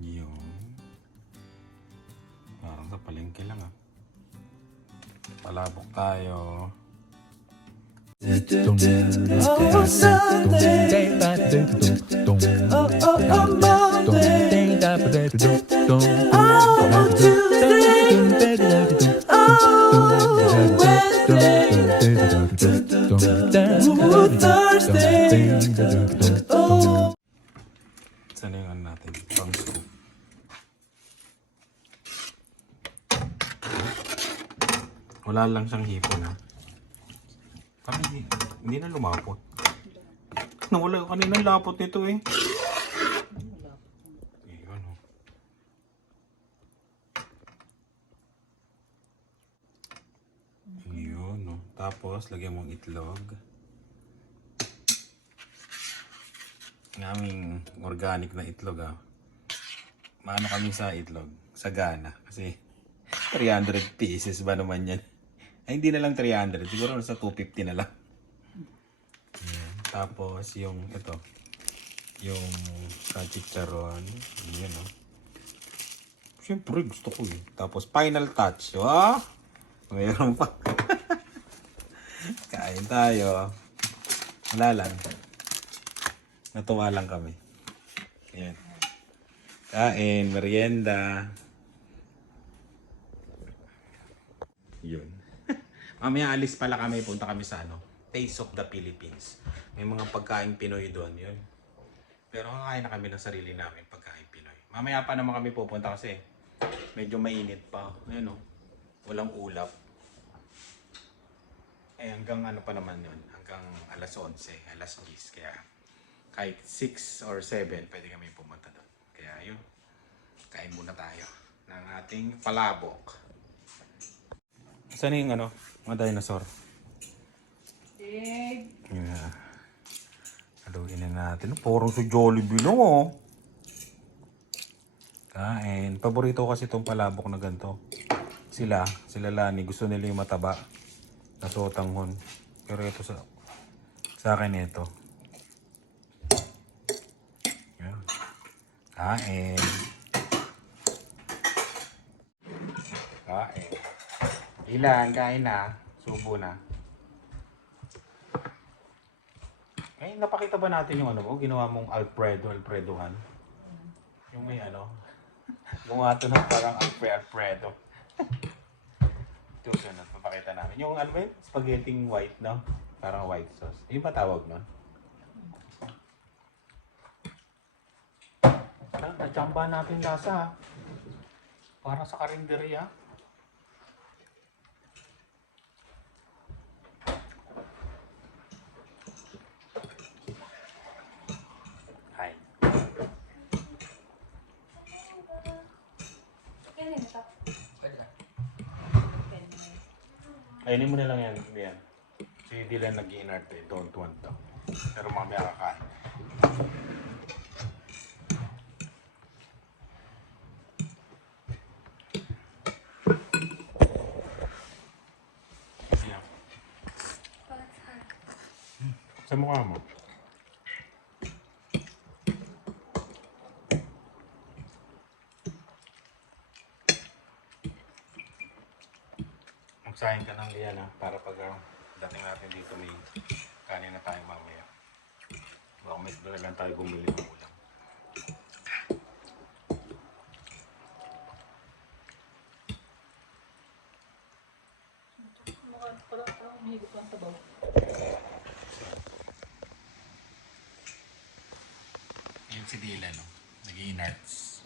Yun. Parang sa palengke lang ah. Palabok tayo. Oh, Sunday. Oh, Monday. Oh, Tuesday. Oh, Wednesday. Oh, Thursday. Oh. Saan yung ano natin? Pang scoop. Wala lang siyang hipon ha. Kami hindi na lumapot. Nawala kanina lapot nito eh. Ayun oh. Yun oh. Tapos lagyan mong itlog. Ang aming organic na itlog ah. Maano kami sa itlog? Sagana. Kasi 300 pieces ba naman yan? Ay, hindi na lang 300. Siguro sa 250 na lang. Ayan. Tapos yung ito. Yung chicharon. Yan o. Siyempre gusto ko eh. Tapos final touch. Wow! Mayroon pa. Kain tayo. Wala lang. Natuwa lang kami. Ayan. Kain, merienda. Yun. Mamaya alis pala kami, punta kami sa Taste of the Philippines. May mga pagkain Pinoy doon, yun. Pero kakain na kami ng sarili namin pagkain Pinoy. Mamaya pa naman kami pupunta kasi medyo mainit pa. Ayun walang ulap. Hanggang ano pa naman yun, hanggang alas 11, alas 10. Kaya kahit 6 or 7, pwede kami pumunta doon. Kaya yun, kain muna tayo ng ating palabok. Saan yung mga dinosaur? Egg. Yeah. Haluin na natin. Parang sa Jollibee lang oh. Kain. Paborito kasi itong palabok na ganito. Sila Lani, gusto nila yung mataba na sotanghon. Pero ito sa akin ito. Yeah. Kain. Kain. Ilan, kain na. Subo na. Eh, napakita ba natin yung ginawa mong Alfredohan? Yung may gumawa ito ng parang Alfredo. Ito sunod, papakita namin. Yung spaghetti white, no? Parang white sauce. Yung ba tawag nun? Nachamba natin lasa. Para sa karinderya. Ayunin mo na lang yan. Si Dylan nag-i-inart eh. Don't want to. Pero mamaya kakain. Ayan. Sa mukha mo. Magsahin ka ng liyan para pag dating natin dito may kanin na tayo mamaya. Baka may lang tayo bumili ng ulam. Yan si Dylan nag-i-inarts.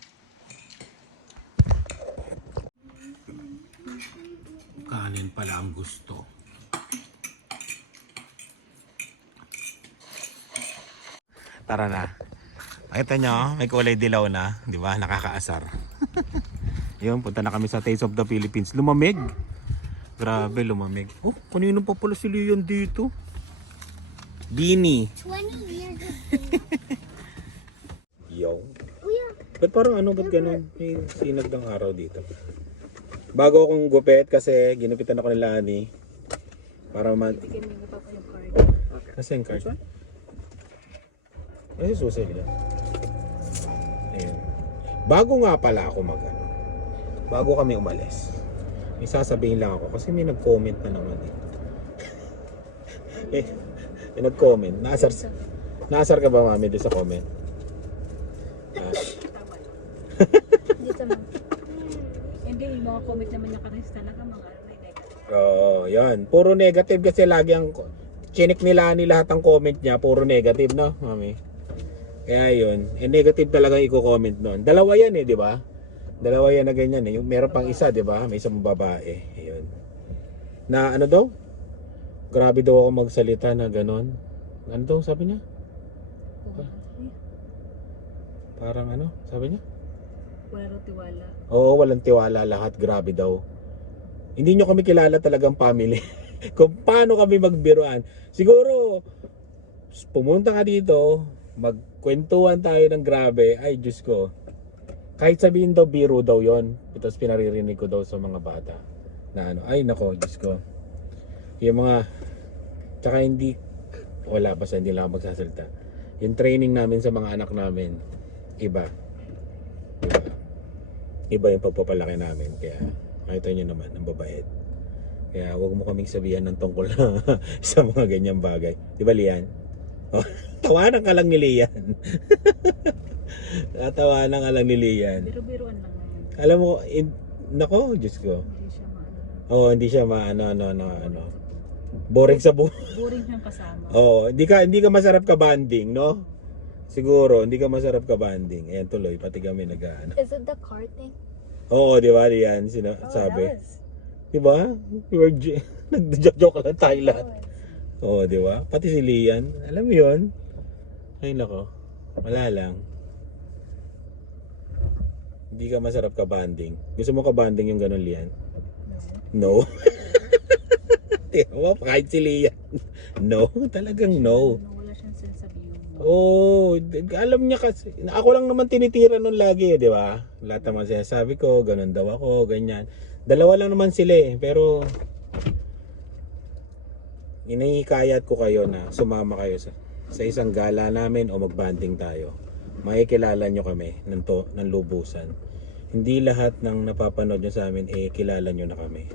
Kanin pala ang gusto. Tara na. Makita nyo, may kulay dilaw na. Di ba? Nakakaasar. Yun, punta na kami sa Taste of the Philippines. Lumamig. Grabe, lumamig. Oh, kanino pa pala si Leon dito? Bini. 20 years ago. Yo. Oh yeah. Ba't parang ba't ganun? May sinag ng araw dito. Bago akong gupit kasi ginupitan ako ni Lani. Para Bigyan mo pa yung card. Kasi yung card. Ay, susi nila. Ayun. Bago nga pala ako bago kami umalis, may sasabihin lang ako kasi may nag-comment na naman may nag-comment. Naasar ka ba, mami, doon sa comment? Dito mo. Hindi, yung mga comment naman niya kanis talaga, mga negative. Oo, yan. Puro negative kasi lagi ang chinik nila lahat ang comment niya, puro negative, no, mami? Kaya yun, negative talaga yung i-comment noon. Dalawa yan di ba? Dalawa yan na ganyan Yung meron pang isa, di ba? May isang babae. Ayun. Na ano daw? Grabe daw ako magsalita na ganon. Ano daw sabi niya? Parang ano? Sabi niya? Wala raw tiwala. Oo, walang tiwala lahat. Grabe daw. Hindi nyo kami kilala talagang family. Kung paano kami magbiruan. Siguro, pumunta ka dito, magkwentuhan tayo ng grabe. Ay, Diyos ko. Kahit sabihin daw, biro daw yon. Tapos pinaririnig ko daw sa mga bata. Na ano, ay nako, Diyos ko. Yung mga, tsaka hindi, wala, basta hindi lang ako magsasalita. Yung training namin sa mga anak namin, iba. Iba yung pagpapalaki namin. Kaya, makita nyo naman, ang babait. Kaya, huwag mo kaming sabihan ng tungkol sa mga ganyang bagay. Di ba, Lian? Oh, tawanan ka lang ni Lian. Tawanan ka lang ni Lian. Biro-biroan lang naman. Alam mo, nako, Diyos ko. Hindi siya maano. Oo, hindi siya ano. Boring sa Boring siyang kasama. Oo, hindi ka masarap ka banding, no? Siguro, hindi ka masarap ka banding. Ayan tuloy, pati kami nag-ano. Is it the car thing? Oo, di ba, Lian? Sabi. Di ba? Nag-joke lang tayo lahat. Oo, di ba? Pati si Lian. Alam mo yun? Ay, nako. Wala lang. Hindi ka masarap ka banding. Gusto mo ka banding yung ganun, Lian? No. Diba? Kahit si Lian. No, talagang no. Wala siyang sense of humor. Oo, alam niya kasi. Ako lang naman tinitira nun lagi, di ba? Lahat naman sinasabi ko, ganun daw ako, ganyan. Dalawa lang naman sila pero inihikayat ko kayo na sumama kayo sa isang gala namin o magbanding tayo. Makikilala nyo kami ng lubusan. Hindi lahat ng napapanood nyo sa amin kilala nyo na kami.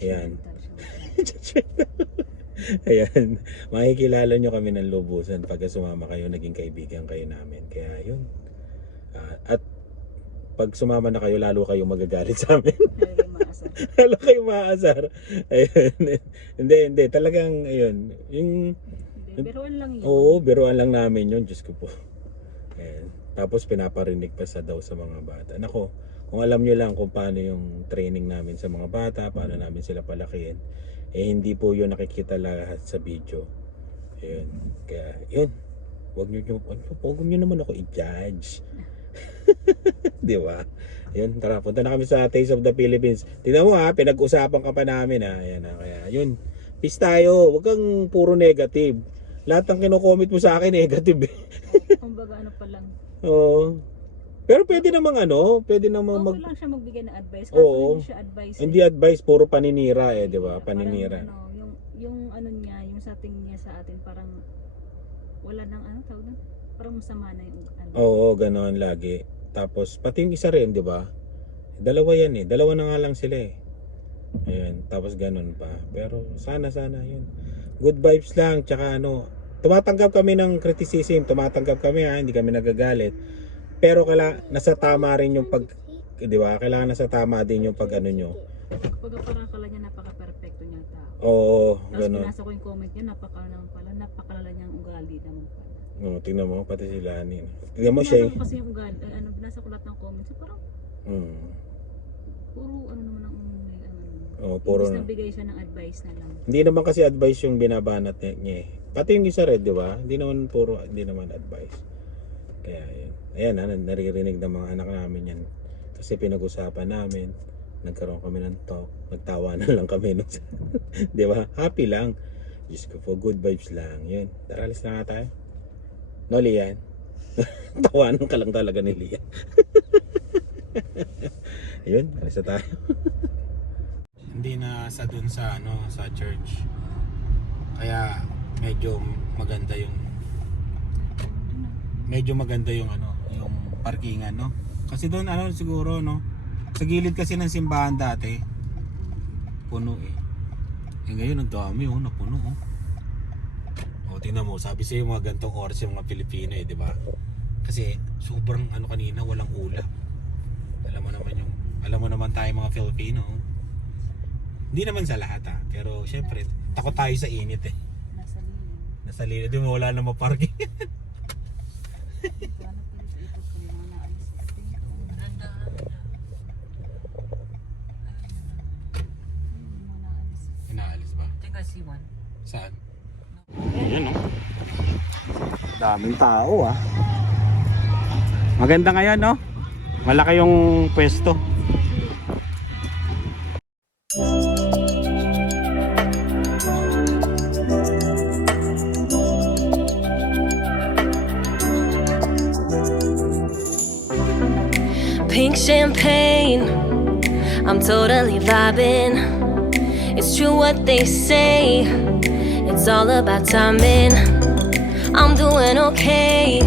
Ayan. Judgmental siya. Ayan, makikilala nyo kami ng lubusan pagka sumama kayo, naging kaibigan kayo namin. Kaya yun. At pag sumama na kayo, lalo kayo magagalit sa amin. Talagang maasar. Lalo kayo maasar. Ayun. Hindi. Talagang, ayun. Hindi, biruan lang yun. Oo, biruan lang namin yun. Diyos ko po. Ayan. Tapos pinaparinig pa daw sa mga bata. Nako, kung alam nyo lang kung paano yung training namin sa mga bata, paano namin sila palakihin, hindi po yun nakikita lahat sa video. Ayun. Kaya, yun. Huwag nyo naman ako i-judge. Di ba? Yun, tara, punta na kami sa Taste of the Philippines. Tingnan mo pinag-usapan ka pa namin Ayan kaya yun. Peace tayo. Huwag kang puro negative. Lahat ng kino-comment mo sa akin negative. Kumbaga ano pa lang. Oo. Pero pwede namang pwede namang Okay lang siya magbigay ng advice. Kaso Oo. hindi siya advice. Hindi advice, puro paninira di ba? Paninira. Parang, yung ano niya, yung setting niya sa atin, parang wala nang tawag na? Parang masama na yung Oo, ganoon lagi. Tapos pati yung isa rin, di ba? Dalawa yan Dalawa na nga lang sila Ayun, tapos ganoon pa. Pero sana yun. Good vibes lang, tsaka tumatanggap kami ng criticism, tumatanggap kami hindi kami nagagalit. Pero nasa tama rin yung di ba? Kailangan nasa tama din yung pag nyo. Kapag parang akala niya napaka-perfecto niyang tao. Oo, Tapos ganoon. binasa ko yung comment niya, napakalala niyang ugali naman pala. Oo, tingnan mo, pati si Lani. Tingnan mo siya. Binasa ko kasi yung ugali, binasa ko lahat ng comments, parang puro naman ang puro Ibig nagbigay siya ng advice na lang. Hindi naman kasi advice yung binabanat niya Pati yung isa rin, di ba? Hindi naman advice. Kaya yun. Ayan naririnig ng mga anak namin yan. Kasi pinag-usapan namin, nagkaroon kami ng talk, nagtawanan lang kami. Di ba? Happy lang. Diyos ko po, good vibes lang. Yun. Tara, alis na nga tayo. No, Lian? Tawanan ka lang talaga ni Lian. Yun, alis na tayo. Hindi na dun sa church. Kaya medyo maganda yung yung parkingan, Kasi doon ano siguro no. Sa gilid kasi ng simbahan dati. Puno eh. Eh ngayon ang dami oh, napuno oh. O tingnan mo, sabi sa'yo mga gantong oras yung mga Pilipino eh, di ba? Kasi sobrang ano kanina, walang ulap. Alam mo naman tayo mga Filipino. Hindi naman sa lahat ah, pero syempre takot tayo sa init eh. Nasa lilim. Nasa lilim, di mo wala na maparking. Ito, ano po ito kung mga naalis ito. Mga naalis. Inaalis ba? I think I see one. Saan? Ayan oh. Daming tao ah. Maganda ngayon no? Malaki yung pwesto. Pink champagne, I'm totally vibing. It's true what they say, it's all about timing. I'm doing okay.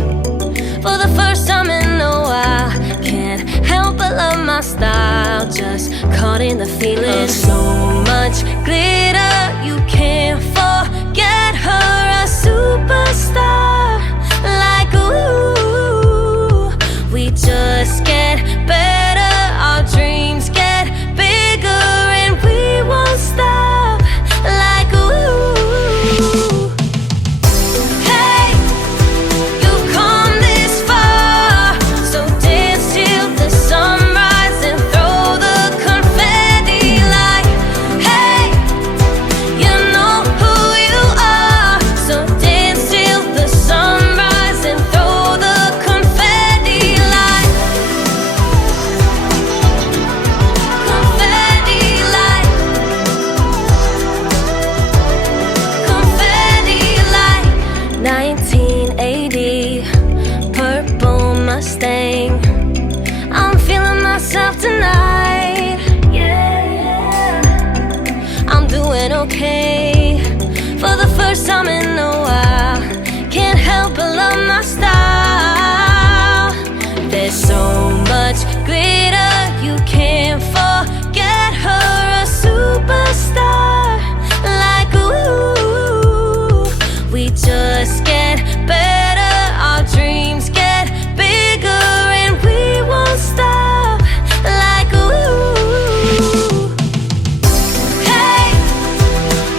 For the first time in a while, can't help but love my style. Just caught in the feeling. So much glitter, you can't forget her. A superstar, like ooh. We just get better, our dreams get bigger, and we won't stop. Like ooh. Hey, you've come this far, so dance till the sunrise and throw the confetti like, hey, you know who you are, so dance till the sunrise and throw the confetti like, confetti like, confetti like. 1980, purple Mustang. I'm feeling myself tonight. Yeah, I'm doing okay. For the first time in a while, can't help but love my style. There's so much glitter, you can't forget her. A superstar, like ooh. We just get better, our dreams get bigger, and we won't stop. Like ooh. Hey,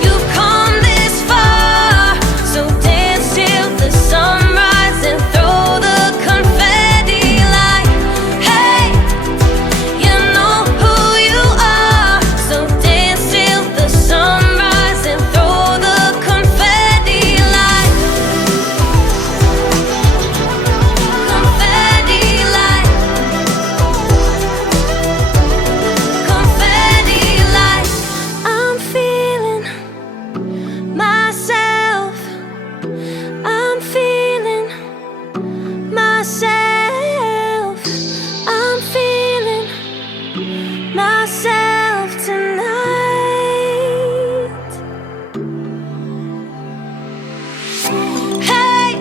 you've come this far, so dance till the sunrise and throw the confetti like, hey, you know who you are, so dance till the sunrise and throw the confetti like, confetti like, confetti like. I'm feeling myself, I'm feeling myself, I'm feeling myself tonight. Hey,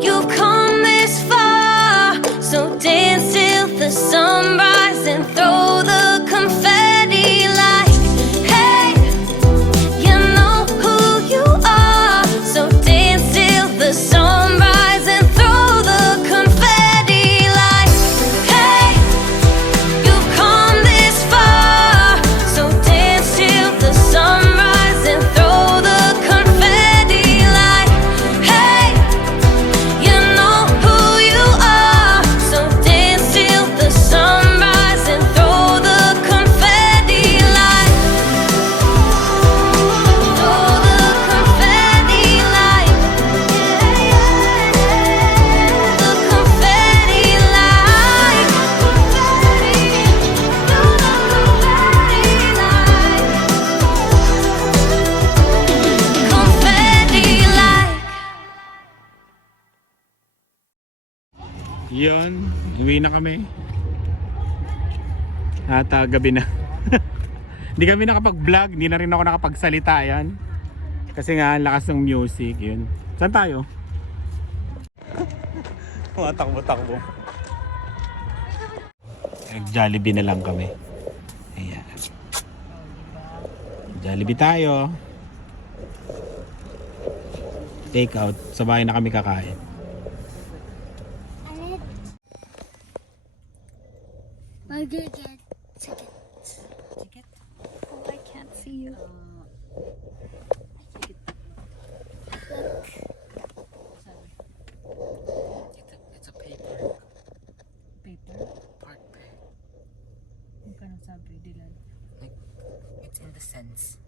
you've come this far, so dance till the sunrise and throw the confetti like, hey, you know who you are, so dance till the sunrise and throw the confetti like, hey, you've come this far, so dance till the sunrise and throw the confetti like, hey, you know who you are, so dance till the sunrise and throw the confetti like, throw the confetti like, the confetti like, confetti like. Yun, uwi na kami. At gabi na. Hindi kami nakapag-vlog, hindi na rin ako nakapagsalita yan. Kasi nga, ang lakas ng music, yun. Saan tayo? Mga takbo-takbo. Nag-Jollibee na lang kami. Ayan. Oh, diba? Jollibee tayo. Take out. Sa bahay na kami kakain. Why do you get ticket? Ticket? Oh, I can't see you. Ticket. Look. Sabi. It's a paper Paper? part bag. Yung ka nang sabi, Dylan. Like, it's in the sense.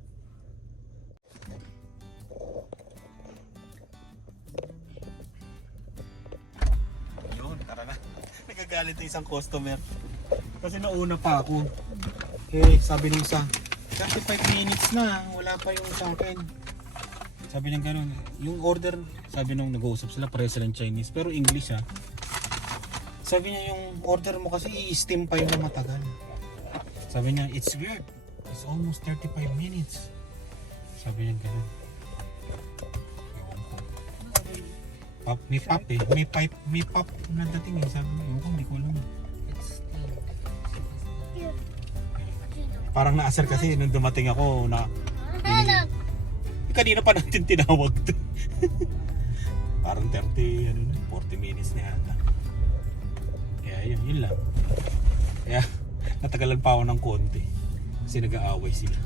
Yun, tara na. Nagagalit na isang customer. Kasi nauna pa ako. Eh, sabi nung isa, 35 minutes na, wala pa yung sa akin. Sabi niya ganun, yung order, sabi nung nag-uusap sila, pareho silang Chinese, pero English ha. Sabi niya yung order mo kasi i-steam pa yung matagal. Sabi niya, it's weird. It's almost 35 minutes. Sabi niya ganun. Pop, may pop eh. May pop na dating eh. Sabi niya, hindi ko alam. It's thin. Parang naasar kasi nung dumating ako na kanina pa natin tinawag to. Parang 30, 40 minutes na yata. Kaya yun lang. Kaya natagalan pa ako ng konti kasi nag-aaway sila.